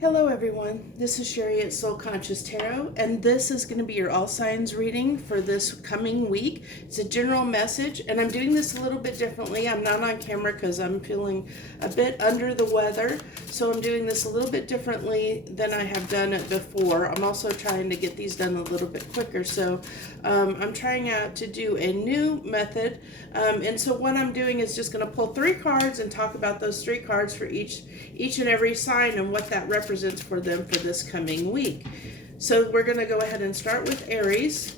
Hello everyone, this is Sherry at Soul Conscious Tarot, and this is going to be your all signs reading for this coming week. It's a general message, and I'm doing this a little bit differently. I'm not on camera because I'm feeling a bit under the weather, so I'm doing this a little bit differently than I have done it before. I'm also trying to get these done a little bit quicker, so I'm trying out to do a new method, and so what I'm doing is just going to pull 3 cards and talk about those 3 cards for each and every sign and what that represents for them for this coming week. So we're going to go ahead and start with Aries.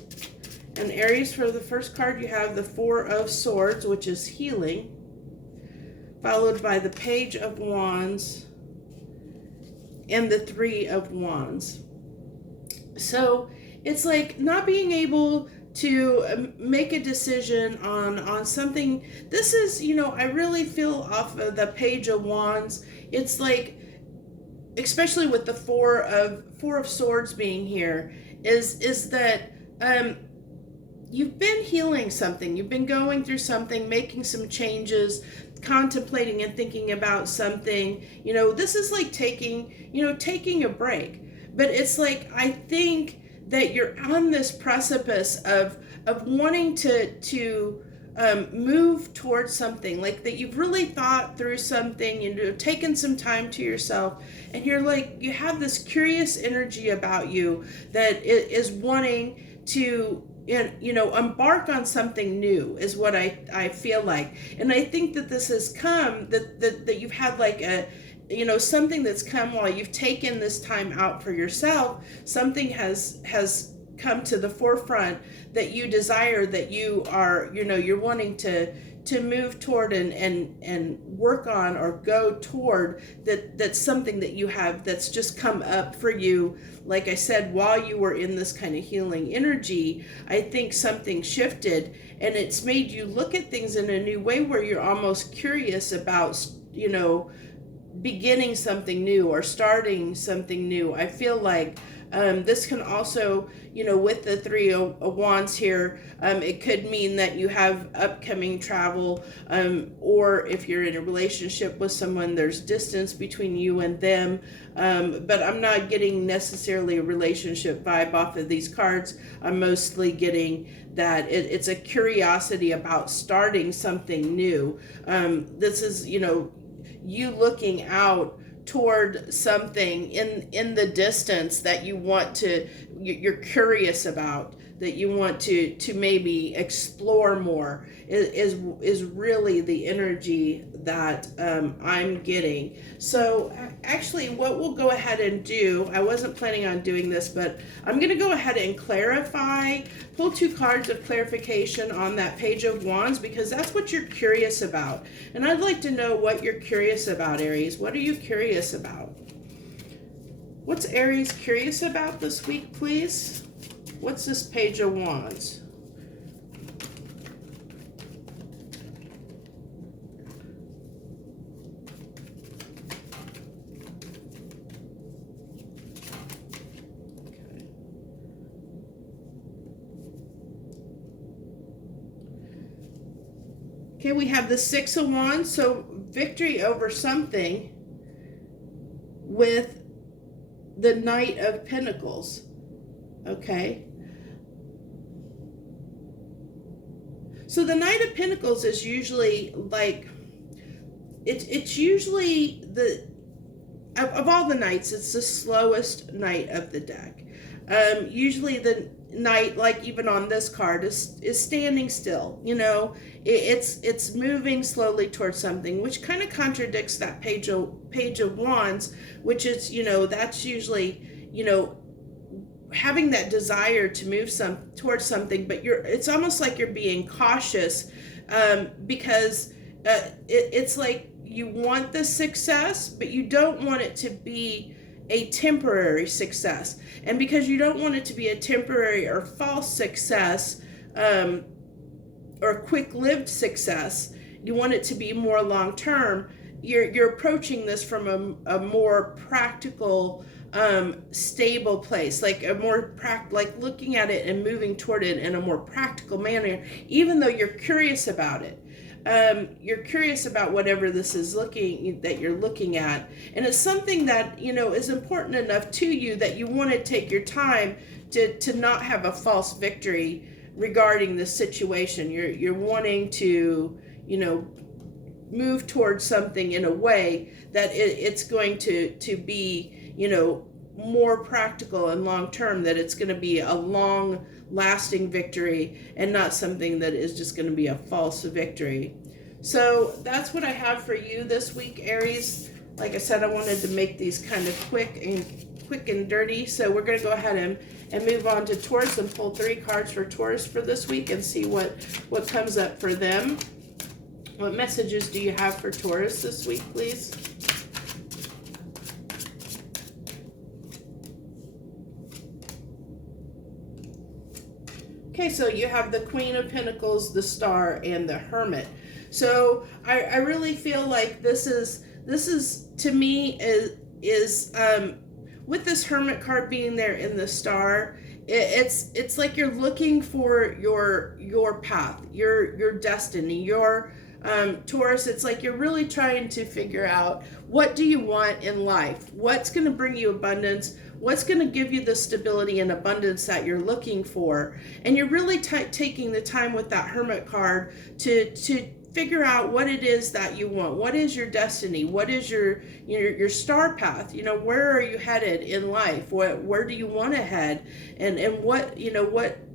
And Aries, for the first card, you have the 4 of Swords, which is healing, followed by the Page of Wands and the 3 of Wands. So it's like not being able to make a decision on something. This is, I really feel off of the Page of Wands. It's like, especially with the 4 of Swords being here, is that you've been healing something. You've been going through something, making some changes, contemplating and thinking about something. This is like taking a break. But it's like, I think that you're on this precipice of wanting to move towards something, like that you've really thought through something, taken some time to yourself, and you're like, you have this curious energy about you that is wanting to embark on something new, is what I feel like. And I think that this has come, that you've had like a something that's come while you've taken this time out for yourself. Something has come to the forefront that you desire, that you are, you're wanting to move toward and work on or go toward. That's something that you have that's just come up for you. Like I said, while you were in this kind of healing energy, I think something shifted and it's made you look at things in a new way, where you're almost curious about, beginning something new or starting something new. I feel like this can also, with the 3 of Wands here, it could mean that you have upcoming travel, or if you're in a relationship with someone, there's distance between you and them. But I'm not getting necessarily a relationship vibe off of these cards. I'm mostly getting that it's a curiosity about starting something new. This is, you looking out toward something in the distance that you want to, you're curious about, that you want to maybe explore more, is really the energy that I'm getting. So actually what we'll go ahead and do, I wasn't planning on doing this, but I'm going to go ahead and clarify, pull 2 cards of clarification on that Page of Wands, because that's what you're curious about. And I'd like to know what you're curious about, Aries. What are you curious about? What's Aries curious about this week, please? What's this Page of Wands? Okay, we have the 6 of Wands, so victory over something, with the Knight of Pentacles. Okay. So the Knight of Pentacles is usually like, it's usually of all the knights, it's the slowest knight of the deck. Usually the knight, like even on this card, is standing still. It's moving slowly towards something, which kind of contradicts that Page of Wands, which is, that's usually, having that desire to move towards something, but it's almost like you're being cautious, because it's like you want the success, but you don't want it to be a temporary success. And because you don't want it to be a temporary or false success, or quick-lived success, you want it to be more long-term. You're approaching this from a more practical, stable place, like a more like looking at it and moving toward it in a more practical manner, even though you're curious about it. you're curious about whatever this is that you're looking at, and it's something that, you know, is important enough to you that you want to take your time to not have a false victory regarding this situation. You're wanting to, you know, move towards something in a way that it's going to be, you know, more practical and long term, that it's going to be a long lasting victory and not something that is just going to be a false victory. So that's what I have for you this week, Aries. Like I said, I wanted to make these kind of quick and dirty. So we're going to go ahead and move on to Taurus and pull 3 cards for Taurus for this week and see what comes up for them. What messages do you have for Taurus this week, please? Okay, so you have the Queen of Pentacles, the Star, and the Hermit. So I really feel like this is to me is with this Hermit card being there in the Star, it's like you're looking for your path, your destiny, your Taurus. It's like you're really trying to figure out, what do you want in life? What's going to bring you abundance? What's going to give you the stability and abundance that you're looking for? And you're really taking the time with that Hermit card to figure out what it is that you want. What is your destiny? What is your star path? You know, where are you headed in life? Where do you want to head? And what, you know,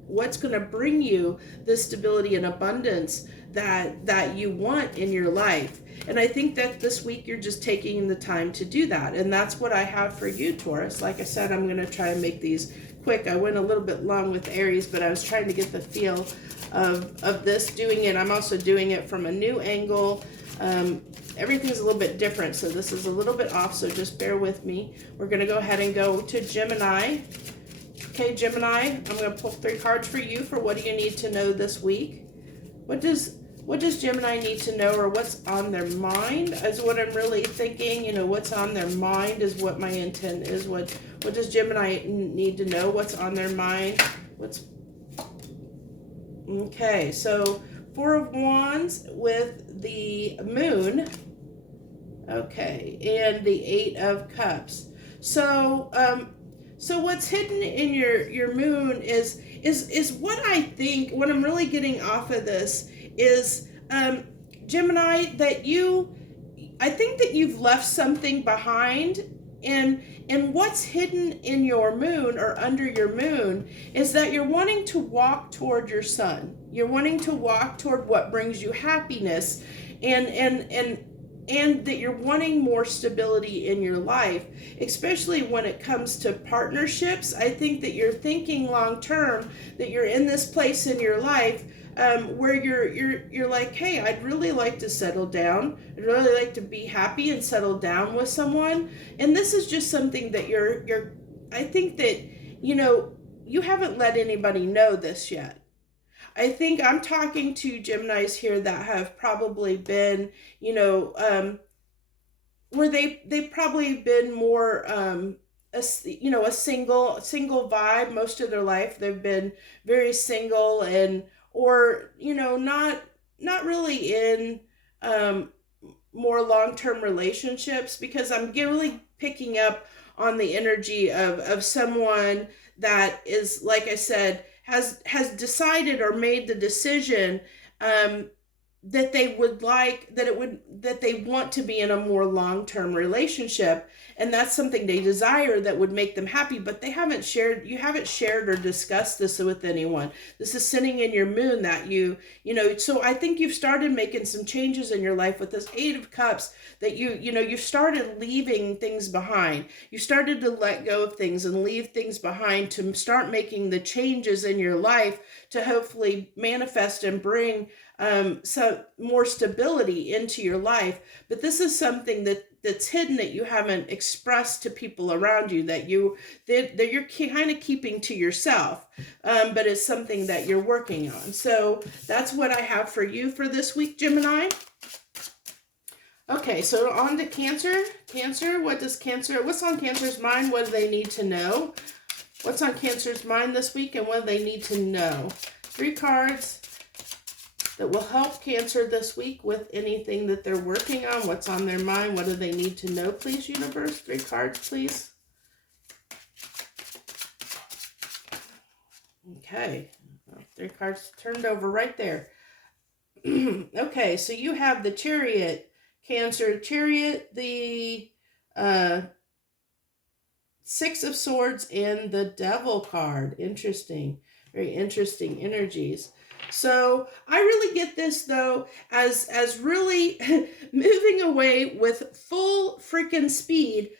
what's going to bring you the stability and abundance that you want in your life? And I think that this week you're just taking the time to do that. And that's what I have for you, Taurus. Like I said, I'm going to try and make these quick. I went a little bit long with Aries, but I was trying to get the feel of this, doing it. I'm also doing it from a new angle. Everything's a little bit different, so this is a little bit off, so just bear with me. We're going to go ahead and go to Gemini. Okay, Gemini, I'm going to pull 3 cards for you for what do you need to know this week. What does Gemini need to know, or what's on their mind is what I'm really thinking. You know, what's on their mind is what my intent is. What does Gemini need to know? What's on their mind? Okay, so 4 of Wands with the Moon. Okay, and the 8 of Cups. So what's hidden in your Moon is what I think, what I'm really getting off of this is, Gemini, that I think that you've left something behind, and what's hidden in your Moon or under your Moon is that you're wanting to walk toward your sun. You're wanting to walk toward what brings you happiness, and that you're wanting more stability in your life, especially when it comes to partnerships. I think that you're thinking long term, that you're in this place in your life where you're like, hey, I'd really like to settle down. I'd really like to be happy and settle down with someone. And this is just something that I think that, you know, you haven't let anybody know this yet. I think I'm talking to Geminis here that have probably been, you know, where they've probably been more, a single vibe most of their life. They've been very single, or, you know, not really in more long-term relationships, because I'm really picking up on the energy of someone that is, like I said, has decided or made the decision that they want to be in a more long-term relationship, and that's something they desire that would make them happy, but you haven't shared or discussed this with anyone. This is sitting in your Moon that you know, so I think you've started making some changes in your life with this 8 of Cups, that you started leaving things behind. You started to let go of things and leave things behind to start making the changes in your life to hopefully manifest and bring some more stability into your life. But this is something that's hidden, that you haven't expressed to people around you, that you're kind of keeping to yourself, but it's something that you're working on. So that's what I have for you for this week, Gemini. Okay, so on to Cancer. Cancer, what's on Cancer's mind? What do they need to know? What's on Cancer's mind this week, and what do they need to know? 3 cards that will help Cancer this week with anything that they're working on, what's on their mind, what do they need to know, please, universe? 3 cards, please. Okay, 3 cards turned over right there. Okay, so you have the Chariot, Cancer. Chariot, the 6 of Swords, and the Devil card. Interesting. Very interesting energies. So I really get this, though, as really moving away with full freaking speed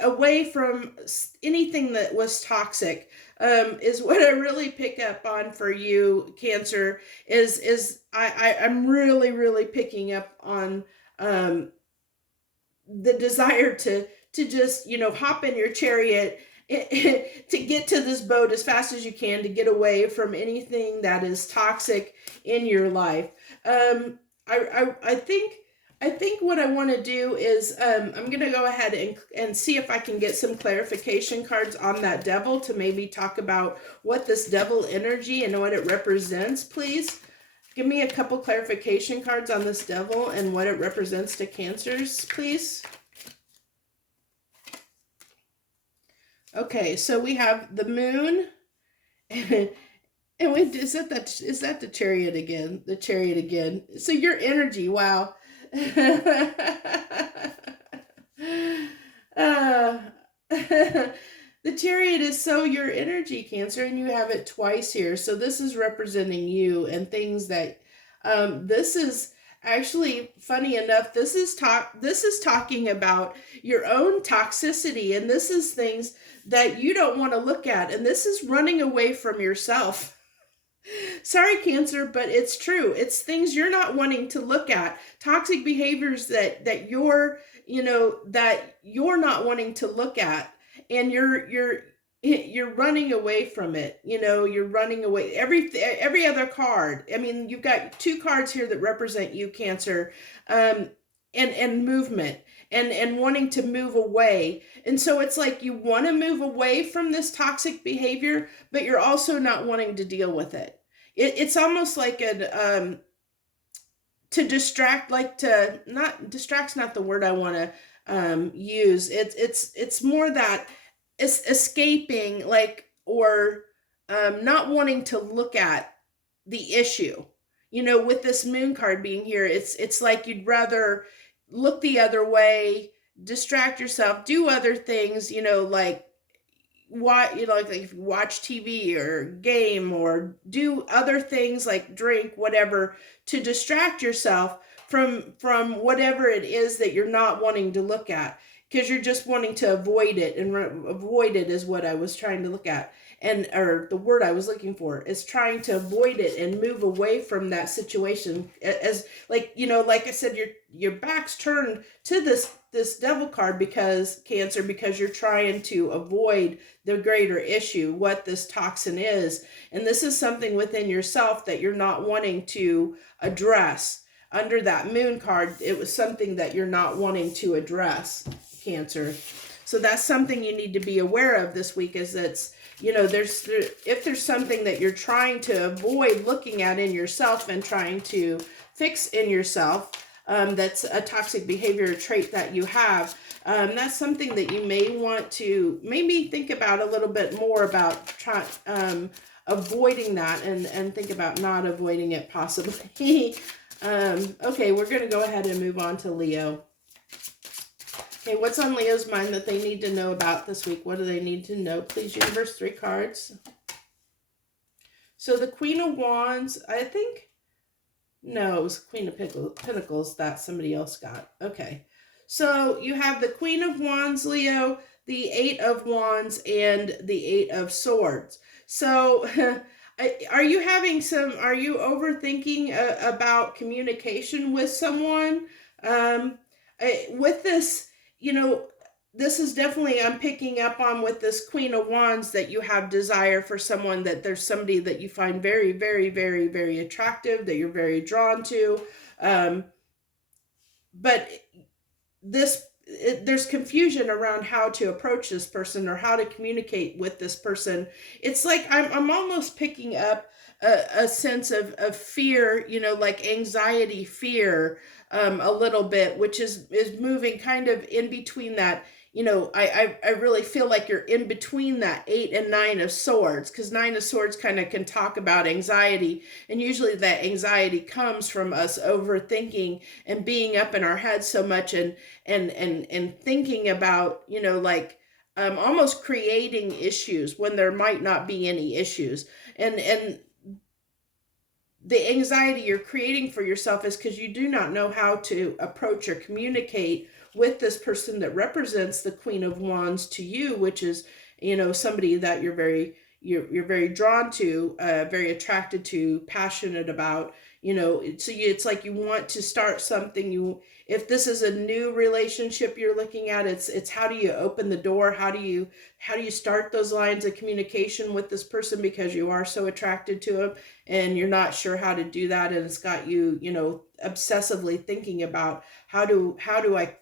away from anything that was toxic, is what I really pick up on for you, Cancer, is I'm really picking up on the desire to just, hop in your chariot to get to this boat as fast as you can, to get away from anything that is toxic in your life. I think what I want to do is I'm going to go ahead and see if I can get some clarification cards on that devil to maybe talk about what this devil energy and what it represents, please. Give me a couple clarification cards on this devil and what it represents to Cancers, please. Okay, so we have the moon, and is that the chariot again? The chariot again. So your energy, wow. The chariot is so your energy, Cancer, and you have it twice here. So this is representing you and things that this is actually, funny enough, this is talking about your own toxicity, and this is things that you don't want to look at, and this is running away from yourself. Sorry, Cancer, but it's true. It's things you're not wanting to look at. Toxic behaviors that you're not wanting to look at, and you're running away from it. You're running away. Every other card. I mean, you've got 2 cards here that represent you, Cancer, and movement and wanting to move away. And so it's like you want to move away from this toxic behavior, but you're also not wanting to deal with it. It's almost like to distract, distract's not the word I want to use. It's more that it's escaping, or not wanting to look at the issue. With this moon card being here, it's like you'd rather look the other way, distract yourself, do other things, like if you watch TV or game or do other things like drink, whatever, to distract yourself from whatever it is that you're not wanting to look at, because you're just wanting to avoid it, and avoid it is what I was trying to look at, or the word I was looking for is trying to avoid it and move away from that situation. As like I said, your back's turned to this devil card, because Cancer, because you're trying to avoid the greater issue, what this toxin is, and this is something within yourself that you're not wanting to address. Under that moon card, it was something that you're not wanting to address, Cancer. So that's something you need to be aware of this week, is that's, if there's something that you're trying to avoid looking at in yourself and trying to fix in yourself, that's a toxic behavior trait that you have, that's something that you may want to maybe think about a little bit more about avoiding that, and think about not avoiding it possibly. Okay, we're going to go ahead and move on to Leo. Okay, what's on Leo's mind that they need to know about this week? What do they need to know? Please, universe, 3 cards. So the Queen of Wands, I think, no, it was Queen of Pentacles that somebody else got. Okay, so you have the Queen of Wands, Leo, the 8 of Wands, and the 8 of Swords. So are you overthinking about communication with someone? With this, this is definitely, I'm picking up on with this Queen of Wands, that you have desire for someone, that there's somebody that you find very, very, very, very attractive, that you're very drawn to. But there's confusion around how to approach this person or how to communicate with this person. It's like I'm almost picking up a sense of fear, you know, like anxiety, fear, a little bit, which is moving kind of in between that. You know, I really feel like you're in between that 8 and 9 of swords, because 9 of swords kind of can talk about anxiety, and usually that anxiety comes from us overthinking and being up in our heads so much, and thinking about, you know, like, almost creating issues when there might not be any issues. And the anxiety you're creating for yourself is because you do not know how to approach or communicate with this person that represents the Queen of Wands to you, which is, you know, somebody that you're very drawn to, very attracted to, passionate about, you know. So it's like you want to start something. If this is a new relationship you're looking at, it's how do you open the door? How do you start those lines of communication with this person, because you are so attracted to them and you're not sure how to do that, and it's got you, you know, obsessively thinking about how do I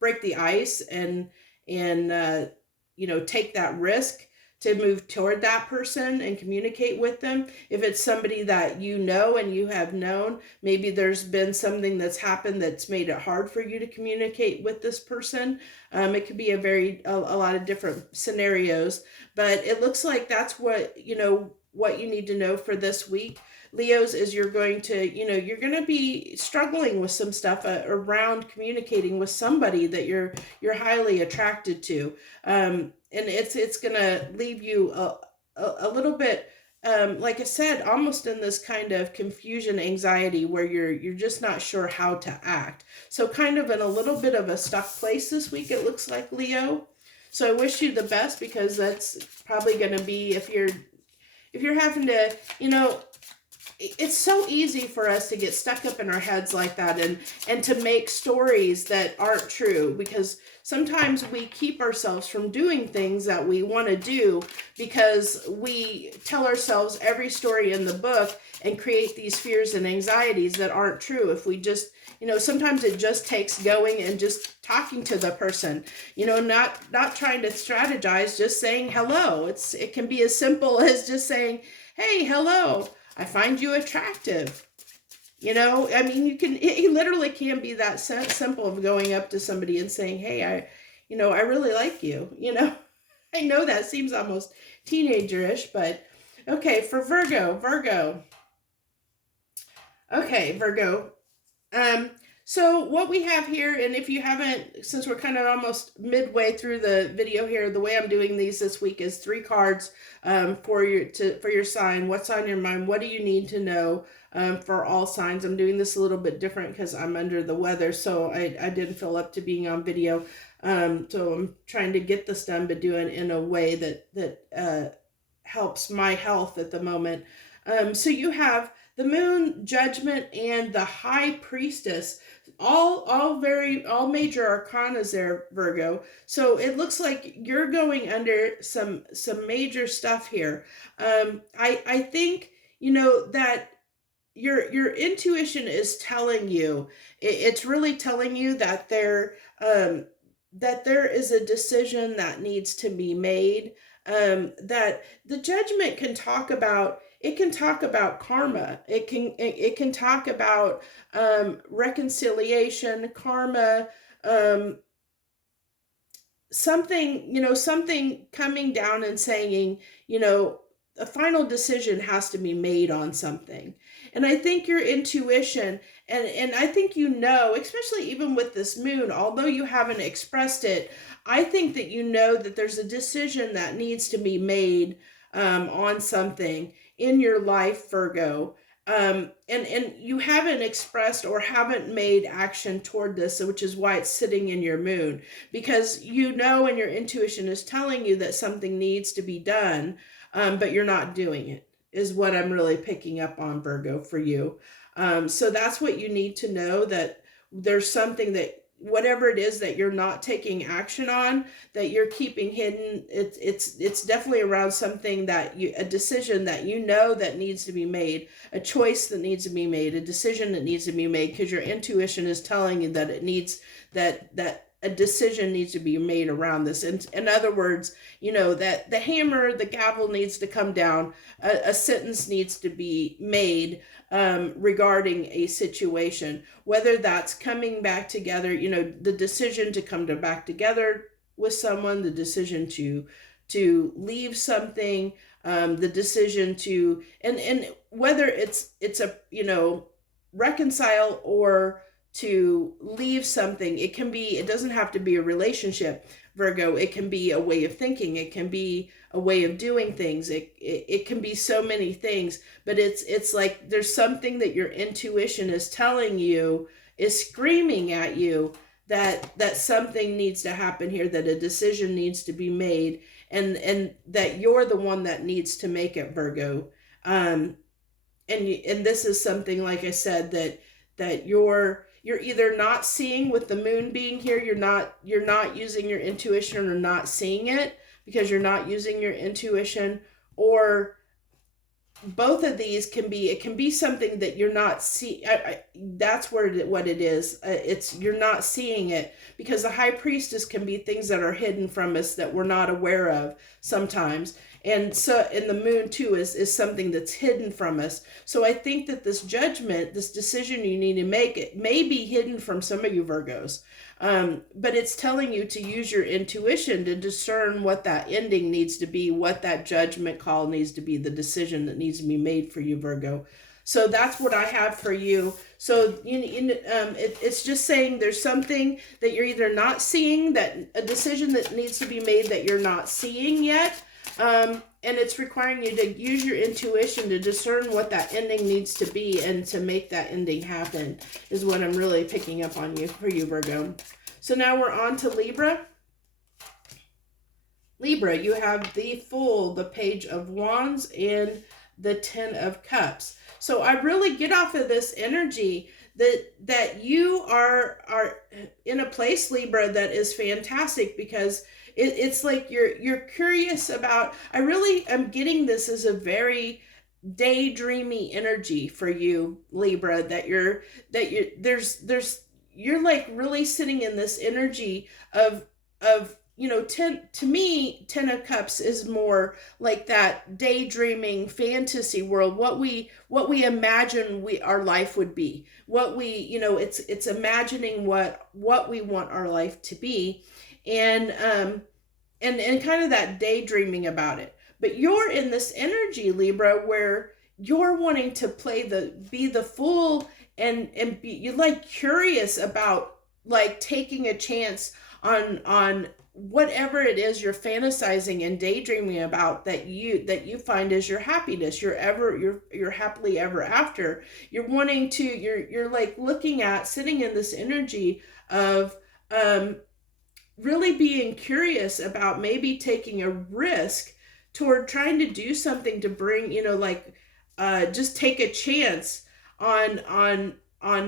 break the ice and you know, take that risk to move toward that person and communicate with them. If it's somebody that you know and you have known, maybe there's been something that's happened that's made it hard for you to communicate with this person. It could be a lot of different scenarios, but it looks like that's what, you know, what you need to know for this week, Leos, is you're going to, you know, you're going to be struggling with some stuff around communicating with somebody that you're highly attracted to. And it's going to leave you a little bit, like I said, almost in this kind of confusion, anxiety, where you're just not sure how to act. So kind of in a little bit of a stuck place this week, it looks like, Leo. So I wish you the best, because that's probably going to be, if you're having to, you know, it's so easy for us to get stuck up in our heads like that, and to make stories that aren't true, because sometimes we keep ourselves from doing things that we want to do because we tell ourselves every story in the book and create these fears and anxieties that aren't true. If we just, you know, sometimes it just takes going and just talking to the person, you know, not trying to strategize, just saying hello. It can be as simple as just saying, hey, hello, I find you attractive. You know, I mean, it literally can be that simple, of going up to somebody and saying, hey, I really like you. You know, I know that seems almost teenager-ish, but okay, for Virgo. Okay, Virgo. So what we have here, and if you haven't, since we're kind of almost midway through the video here, the way I'm doing these this week is 3 cards for your sign. What's on your mind? What do you need to know for all signs? I'm doing this a little bit different because I'm under the weather, so I didn't feel up to being on video. So I'm trying to get this done, but doing it in a way that helps my health at the moment. So you have the Moon, Judgment, and the High Priestess, all major arcanas there, Virgo. So it looks like you're going under some major stuff here. I think, you know, that your intuition is telling you, it's really telling you that there is a decision that needs to be made. That the Judgment can talk about. It can talk about karma. It can talk about reconciliation, karma, something coming down and saying, you know, a final decision has to be made on something. And I think your intuition, and I think, you know, especially even with this Moon, although you haven't expressed it, I think that you know that there's a decision that needs to be made on something in your life, Virgo. And you haven't expressed or haven't made action toward this, which is why it's sitting in your Moon, because you know, and your intuition is telling you that something needs to be done, but you're not doing it, is what I'm really picking up on, Virgo, for you. So that's what you need to know, that there's something that, whatever it is that you're not taking action on, that you're keeping hidden, it's definitely around something that a decision that you know that needs to be made, a choice that needs to be made, a decision that needs to be made, because your intuition is telling you that it needs, that a decision needs to be made around this. And in other words, you know, that the hammer, the gavel needs to come down, a sentence needs to be made regarding a situation, whether that's coming back together, you know, the decision to come back together with someone, the decision to leave something, the decision to, and whether it's a, you know, reconcile or to leave something. It doesn't have to be a relationship, Virgo. It can be a way of thinking. It can be a way of doing things. It can be so many things, but it's like there's something that your intuition is telling you, is screaming at you, that something needs to happen here, that a decision needs to be made, and that you're the one that needs to make it, Virgo. And this is something, like I said, that you're either not seeing, with the moon being here, you're not using your intuition or not seeing it because you're not using your intuition, or both of these can be, it can be something that you're not see. That's what it is. It's, you're not seeing it because the high priestess can be things that are hidden from us that we're not aware of sometimes. And so, and the moon too is something that's hidden from us. So I think that this judgment, this decision you need to make, it may be hidden from some of you Virgos. But it's telling you to use your intuition to discern what that ending needs to be, what that judgment call needs to be, the decision that needs to be made for you, Virgo. So that's what I have for you. So it's just saying there's something that you're either not seeing, that a decision that needs to be made that you're not seeing yet. And it's requiring you to use your intuition to discern what that ending needs to be and to make that ending happen is what I'm really picking up on you for you, Virgo. So now we're on to Libra. Libra, you have the Fool, the Page of Wands, and the Ten of Cups. So I really get off of this energy that you are in a place, Libra, that is fantastic, because it's like you're curious about, I really am getting this as a very daydreamy energy for you, Libra, that you're like really sitting in this energy of you know, to me, Ten of Cups is more like that daydreaming fantasy world, what we imagine our life would be, what we, you know, it's imagining what we want our life to be, and kind of that daydreaming about it. But you're in this energy, Libra, where you're wanting to be the fool, and be, you're like curious about like taking a chance on whatever it is you're fantasizing and daydreaming about, that you find is your happiness, your happily ever after. You're wanting to, you're like looking at, sitting in this energy of really being curious about maybe taking a risk toward trying to do something to bring, you know, like just take a chance on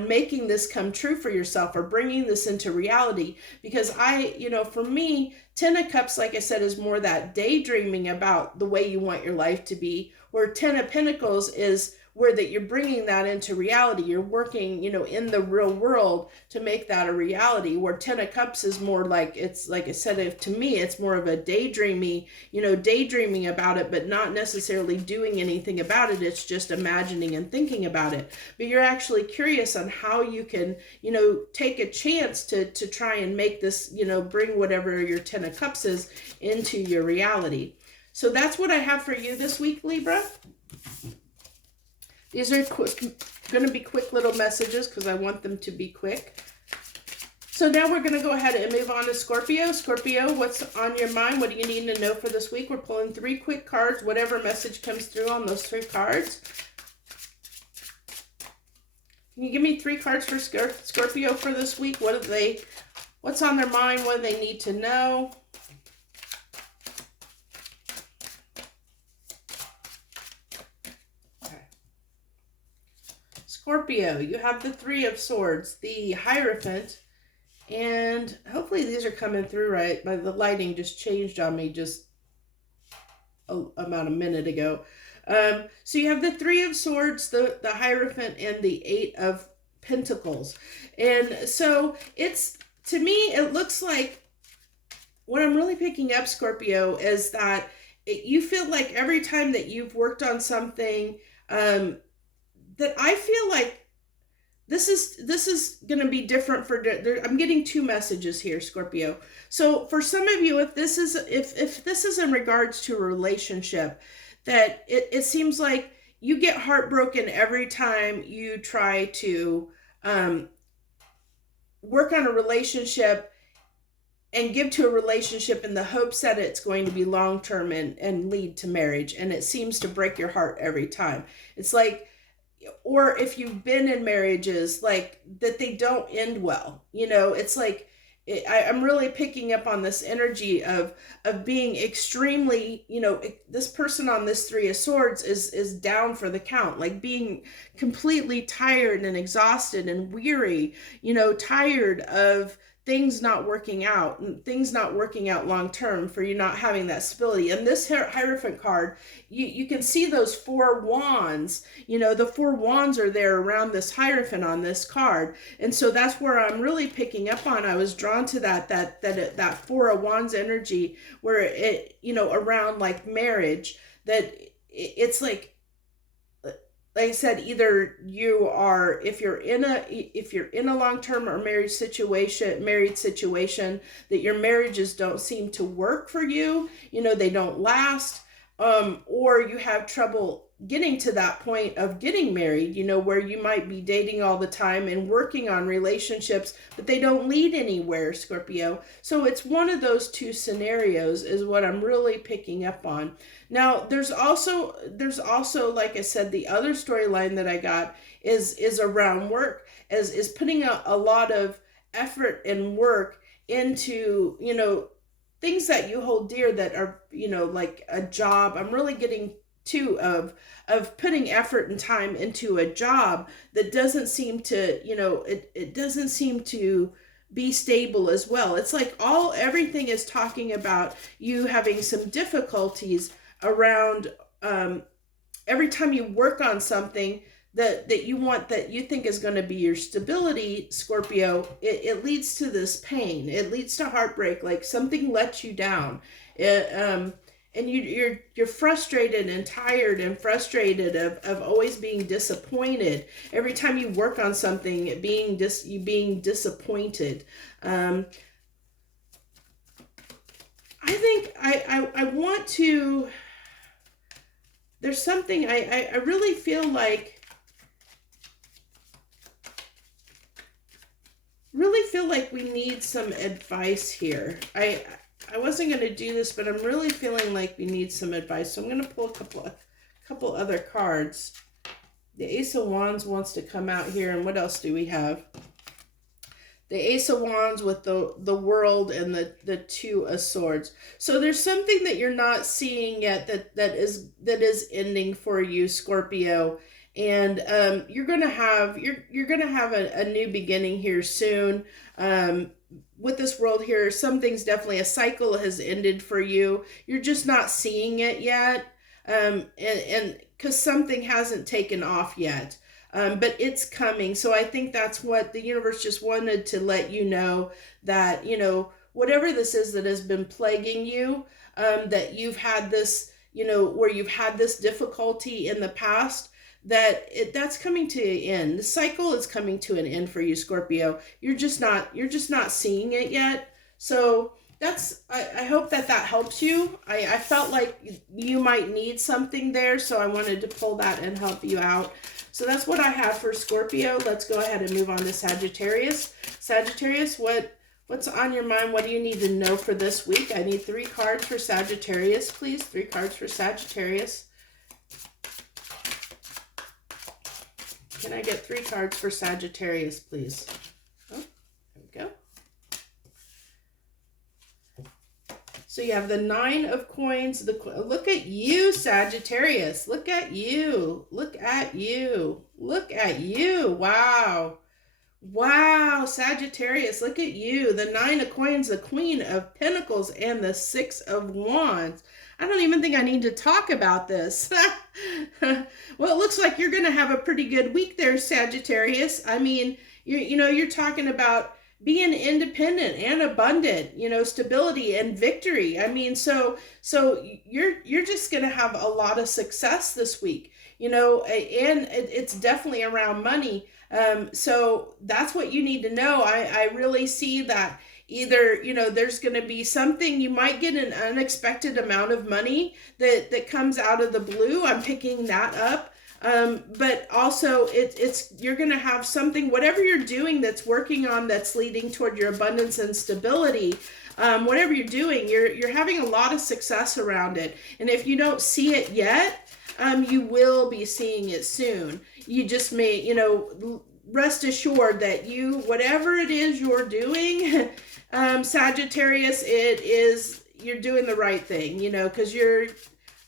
making this come true for yourself, or bringing this into reality. Because for me, Ten of Cups, like I said, is more that daydreaming about the way you want your life to be, where Ten of Pentacles is where that you're bringing that into reality. You're working, you know, in the real world to make that a reality, where Ten of Cups is more like, it's like I said, to me, it's more of a daydreaming about it, but not necessarily doing anything about it. It's just imagining and thinking about it. But you're actually curious on how you can, you know, take a chance to try and make this, you know, bring whatever your Ten of Cups is into your reality. So that's what I have for you this week, Libra. These are going to be quick little messages because I want them to be quick. So now we're going to go ahead and move on to Scorpio. Scorpio, what's on your mind? What do you need to know for this week? We're pulling 3 quick cards, whatever message comes through on those 3 cards. Can you give me 3 cards for Scorpio for this week? What's on their mind? What do they need to know? Scorpio, you have the 3 of Swords, the Hierophant, and hopefully these are coming through right, but the lighting just changed on me just about a minute ago. So you have the 3 of Swords, the Hierophant, and the 8 of Pentacles. And so it's to me, it looks like what I'm really picking up, Scorpio, is that you feel like every time that you've worked on something, that I feel like this is going to be different for. I'm getting two messages here, Scorpio. So for some of you, if this is in regards to a relationship, that it seems like you get heartbroken every time you try to work on a relationship and give to a relationship in the hopes that it's going to be long-term and lead to marriage. And it seems to break your heart every time. It's like, or if you've been in marriages, like that they don't end well, it's like, I'm really picking up on this energy of being extremely, this person on this Three of Swords is down for the count, like being completely tired and exhausted and weary, tired of things not working out and things not working out long term for you not having that stability. And this Hierophant card, you can see those four wands, the four wands are there around this Hierophant on this card. And so that's where I'm really picking up on. I was drawn to that Four of Wands energy where it, around like marriage, that it's like I said, either you are, if you're in a long-term or married situation, that your marriages don't seem to work for you, they don't last, or you have trouble getting to that point of getting married, where you might be dating all the time and working on relationships, but they don't lead anywhere, Scorpio. So it's one of those two scenarios is what I'm really picking up on. Now, there's also, like I said, the other storyline that I got is around work, is putting a lot of effort and work into, things that you hold dear that are, like a job. I'm really getting too of putting effort and time into a job that doesn't seem to, it doesn't seem to be stable as well. It's like everything is talking about you having some difficulties around every time you work on something that you want, that you think is going to be your stability, Scorpio. It leads to this pain. It leads to heartbreak, like something lets you down. And you're frustrated and tired and frustrated of always being disappointed. Every time you work on something, being disappointed. I think I want to, there's something I really feel like we need some advice here. I wasn't going to do this, but I'm really feeling like we need some advice. So I'm going to pull a couple other cards. The Ace of Wands wants to come out here. And what else do we have? The Ace of Wands with the World and the Two of Swords. So there's something that you're not seeing yet that is ending for you, Scorpio. And you're gonna have a new beginning here soon. With this World here, something's definitely, a cycle has ended for you. You're just not seeing it yet, and because something hasn't taken off yet, but it's coming. So I think that's what the universe just wanted to let you know, that whatever this is that has been plaguing you, that you've had this, where you've had this difficulty in the past, that's coming to an end. The cycle is coming to an end for you, Scorpio. You're just not seeing it yet. So that's, I hope that helps you. I felt like you might need something there, so I wanted to pull that and help you out. So that's what I have for Scorpio. Let's go ahead and move on to Sagittarius. Sagittarius, what's on your mind? What do you need to know for this week? I need 3 cards for Sagittarius, please. 3 cards for Sagittarius. Can I get 3 cards for Sagittarius, please? Oh, there we go. So you have the 9 of Coins. Look at you, Sagittarius. Look at you. Look at you. Look at you. Wow. Wow, Sagittarius, look at you. The 9 of Coins, the Queen of Pentacles, and the 6 of Wands. I don't even think I need to talk about this. Well, it looks like you're going to have a pretty good week there, Sagittarius. I mean, you're talking about, being independent and abundant, you know, stability and victory. I mean, so you're just going to have a lot of success this week, you know, and it's definitely around money. So that's what you need to know. I really see that either, you know, there's going to be something, you might get an unexpected amount of money that comes out of the blue. I'm picking that up. But also it's you're going to have something, whatever you're doing that's working on, that's leading toward your abundance and stability. Whatever you're doing, you're having a lot of success around it. And if you don't see it yet, you will be seeing it soon. You just may, you know, rest assured that whatever it is you're doing, Sagittarius, you're doing the right thing, you know, because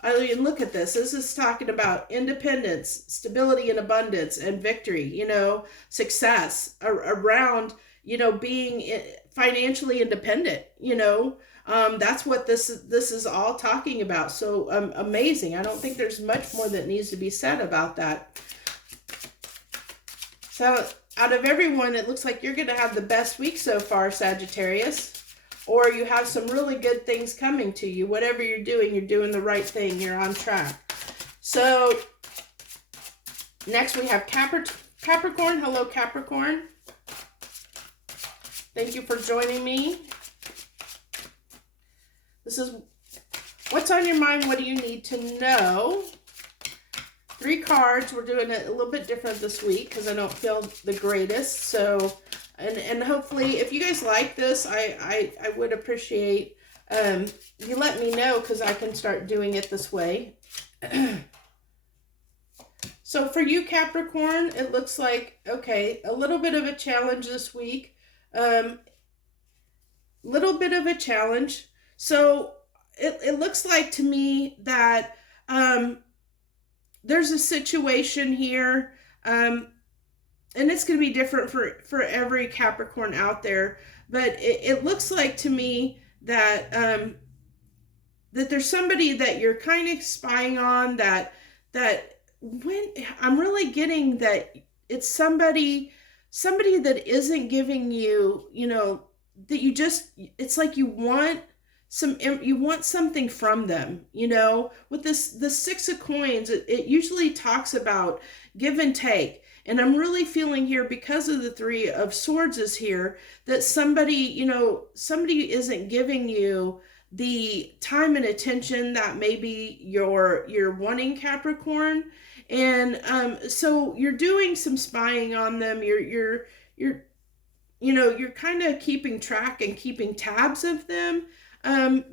I mean, look at this. This is talking about independence, stability and abundance and victory, you know, success around, you know, being financially independent, you know. That's what this is all talking about. So amazing. I don't think there's much more that needs to be said about that. So out of everyone, it looks like you're going to have the best week so far, Sagittarius. Or you have some really good things coming to you. Whatever you're doing the right thing. You're on track. So next we have Capricorn. Hello, Capricorn. Thank you for joining me. This is what's on your mind. What do you need to know? 3 cards. We're doing it a little bit different this week because I don't feel the greatest. So, and hopefully, if you guys like this, I would appreciate you let me know, because I can start doing it this way. So for you, Capricorn, it looks like, okay, a little bit of a challenge this week. Little bit of a challenge. So it looks like to me that there's a situation here, and it's going to be different for every Capricorn out there, but it looks like to me that that there's somebody that you're kind of spying on, that when I'm really getting that it's somebody that isn't giving you, you know, that you just, it's like you want something from them, you know. With the 6 of coins, it usually talks about give and take. And I'm really feeling here, because of the 3 of swords is here, that somebody, you know, somebody isn't giving you the time and attention that maybe you're wanting, Capricorn. And so you're doing some spying on them. You're you know, you're kind of keeping track and keeping tabs of them,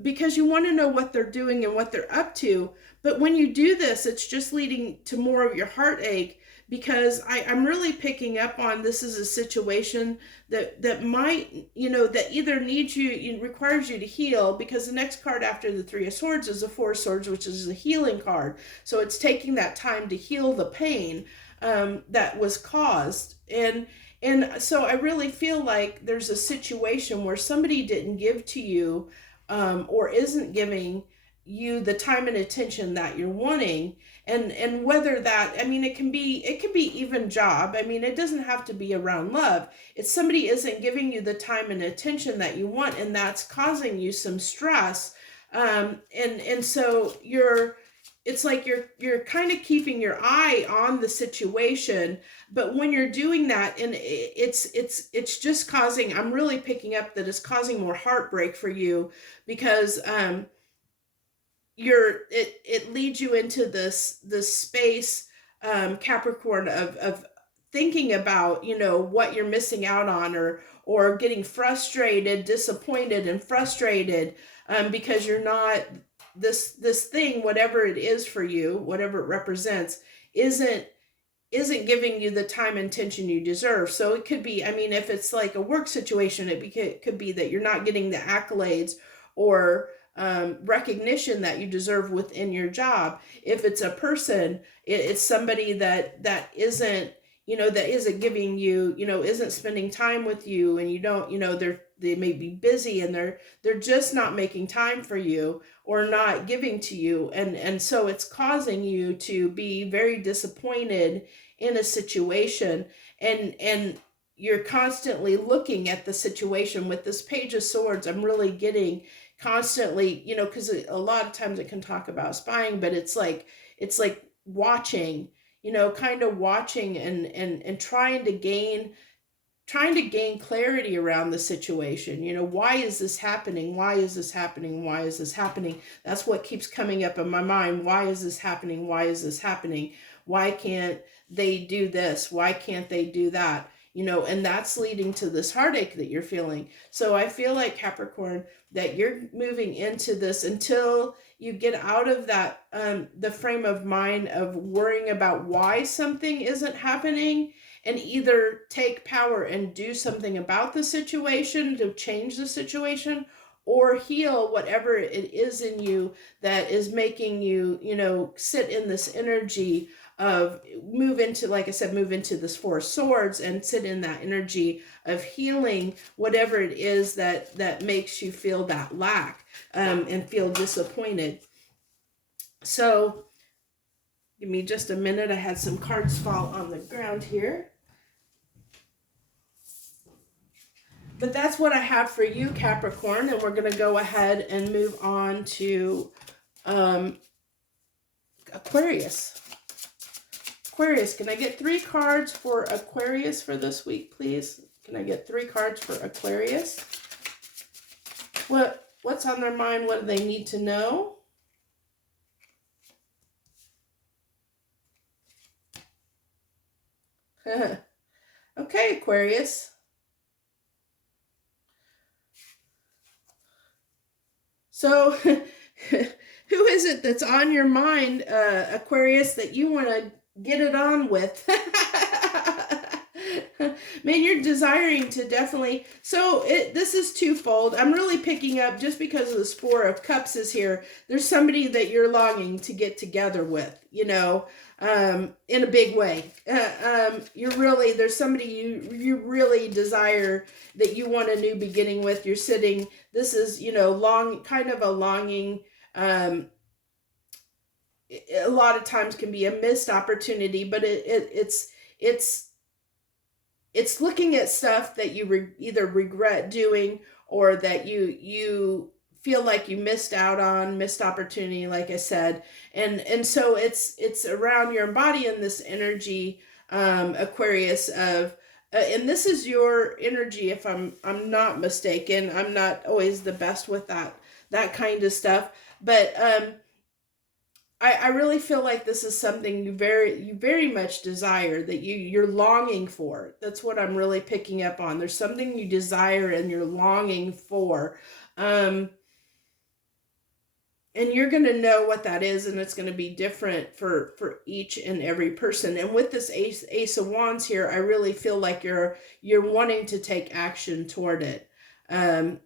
because you want to know what they're doing and what they're up to. But when you do this, it's just leading to more of your heartache, because I'm really picking up on, this is a situation that might, you know, that either needs you, requires you to heal, because the next card after the 3 of swords is the 4 of swords, which is a healing card. So it's taking that time to heal the pain that was caused. And so I really feel like there's a situation where somebody didn't give to you, or isn't giving you the time and attention that you're wanting. And whether that, I mean, it can be even job. I mean, it doesn't have to be around love. It's somebody isn't giving you the time and attention that you want, and that's causing you some stress. And so it's like you're kind of keeping your eye on the situation, but when you're doing that, and it's just causing, I'm really picking up that it's causing more heartbreak for you, because it leads you into this space, Capricorn, of thinking about, you know, what you're missing out on, or getting frustrated, disappointed and frustrated, because you're not, this thing, whatever it is for you, whatever it represents, isn't giving you the time and attention you deserve. So it could be, I mean, if it's like a work situation, it could be that you're not getting the accolades or recognition that you deserve within your job. If it's a person, it's somebody that isn't, you know, that isn't giving you, you know, isn't spending time with you, and you don't, you know, they may be busy, and they're just not making time for you, or not giving to you, and so it's causing you to be very disappointed in a situation, and you're constantly looking at the situation. With this Page of Swords, I'm really getting constantly, you know, because a lot of times it can talk about spying, but it's like watching, you know, kind of watching and trying to gain clarity around the situation. You know, why is this happening? Why is this happening? Why is this happening? That's what keeps coming up in my mind. Why is this happening? Why is this happening? Why can't they do this? Why can't they do that? You know, and that's leading to this heartache that you're feeling. So I feel like, Capricorn, that you're moving into this until you get out of that, the frame of mind of worrying about why something isn't happening, and either take power and do something about the situation to change the situation, or heal whatever it is in you that is making you, you know, sit in this energy of move into, like I said, move into this Four of Swords and sit in that energy of healing whatever it is that makes you feel that lack, and feel disappointed. So give me just a minute. I had some cards fall on the ground here. But that's what I have for you, Capricorn. And we're going to go ahead and move on to Aquarius. Aquarius, can I get 3 cards for Aquarius for this week, please? Can I get 3 cards for Aquarius? What's on their mind? What do they need to know? Okay, Aquarius. So who is it that's on your mind, Aquarius, that you want to get it on with? Man, you're desiring to definitely. So this is twofold. I'm really picking up, just because of this Four of Cups is here, there's somebody that you're longing to get together with, you know, in a big way. There's somebody you really desire, that you want a new beginning with. You're sitting, this is, you know, kind of a longing. A lot of times can be a missed opportunity, but it's looking at stuff that you either regret doing, or that you feel like you missed opportunity, like I said. And so it's around your body in this energy, Aquarius, of and this is your energy, if I'm not mistaken. I'm not always the best with that kind of stuff, but I really feel like this is something you very much desire, that you're longing for. That's what I'm really picking up on. There's something you desire and you're longing for. And you're going to know what that is, and it's going to be different for each and every person. And with this Ace of Wands here, I really feel like you're wanting to take action toward it,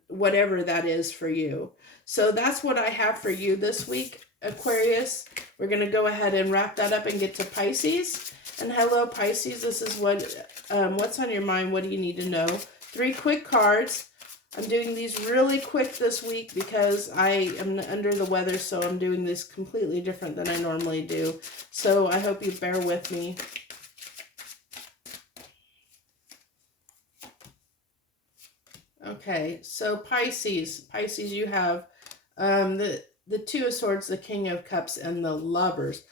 whatever that is for you. So that's what I have for you this week, Aquarius. We're going to go ahead and wrap that up and get to Pisces. And hello, Pisces. This is what's on your mind. What do you need to know? 3 quick cards. I'm doing these really quick this week because I am under the weather, so I'm doing this completely different than I normally do. So I hope you bear with me. Okay, so Pisces, you have the Two of Swords, the King of Cups, and the Lovers.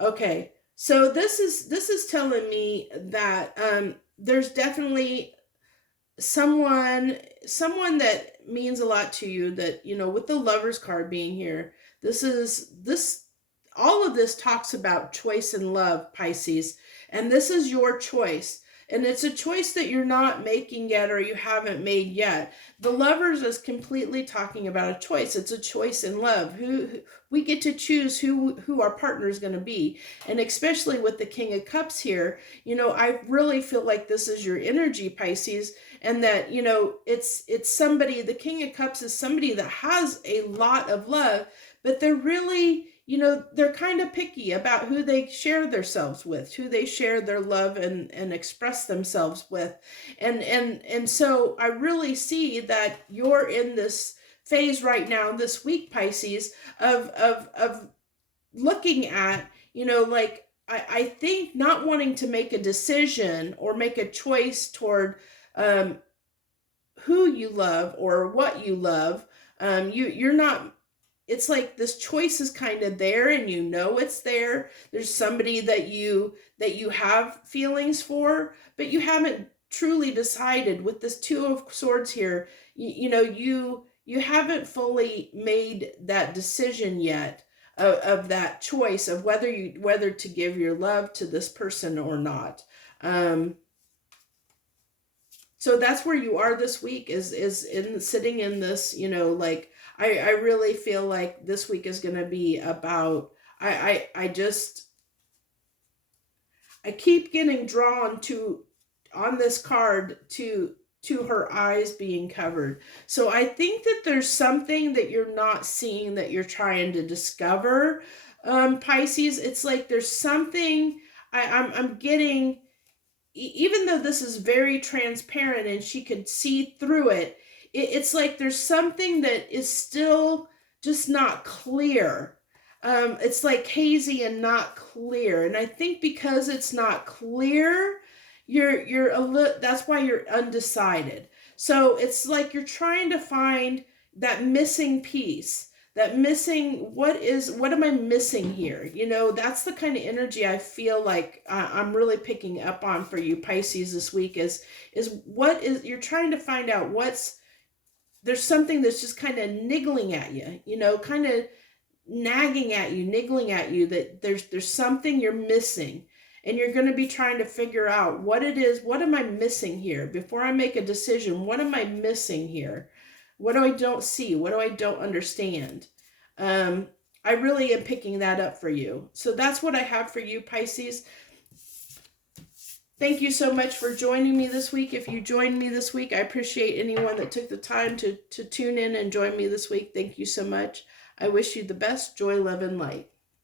Okay, so this is telling me that there's definitely someone that means a lot to you, that, you know, with the Lovers card being here, all of this talks about choice and love, Pisces, and this is your choice. And it's a choice that you're not making yet, or you haven't made yet. The Lovers is completely talking about a choice. It's a choice in love. Who we get to choose who our partner is going to be. And especially with the King of Cups here, you know, I really feel like this is your energy, Pisces, and that, you know, it's somebody, the King of Cups is somebody that has a lot of love, but they're really, you know, they're kind of picky about who they share themselves with, who they share their love and express themselves with. And so I really see that you're in this phase right now, this week, Pisces, of looking at, you know, like, I think not wanting to make a decision or make a choice toward who you love or what you love. You're not, it's like this choice is kind of there and you know it's there. There's somebody that you have feelings for, but you haven't truly decided. With this Two of Swords here, you haven't fully made that decision yet of that choice of whether to give your love to this person or not. So that's where you are this week, is in sitting in this, like, I really feel like this week is going to be about, I keep getting drawn to, on this card, to her eyes being covered. So I think that there's something that you're not seeing that you're trying to discover, Pisces. It's like there's something I'm getting, even though this is very transparent and she could see through it, it's like there's something that is still just not clear. It's like hazy and not clear. And I think because it's not clear, you're a little, that's why you're undecided. So it's like you're trying to find that missing piece, that missing, what am I missing here? That's the kind of energy I feel like I'm really picking up on for you, Pisces, this week, is what is, you're trying to find out there's something that's just kind of niggling at you, kind of nagging at you, niggling at you, that there's something you're missing. And you're going to be trying to figure out what it is. What am I missing here? Before I make a decision, what am I missing here? What do I don't see? What do I don't understand? I really am picking that up for you. So that's what I have for you, Pisces. Thank you so much for joining me this week. If you joined me this week, I appreciate anyone that took the time to tune in and join me this week. Thank you so much. I wish you the best joy, love, and light.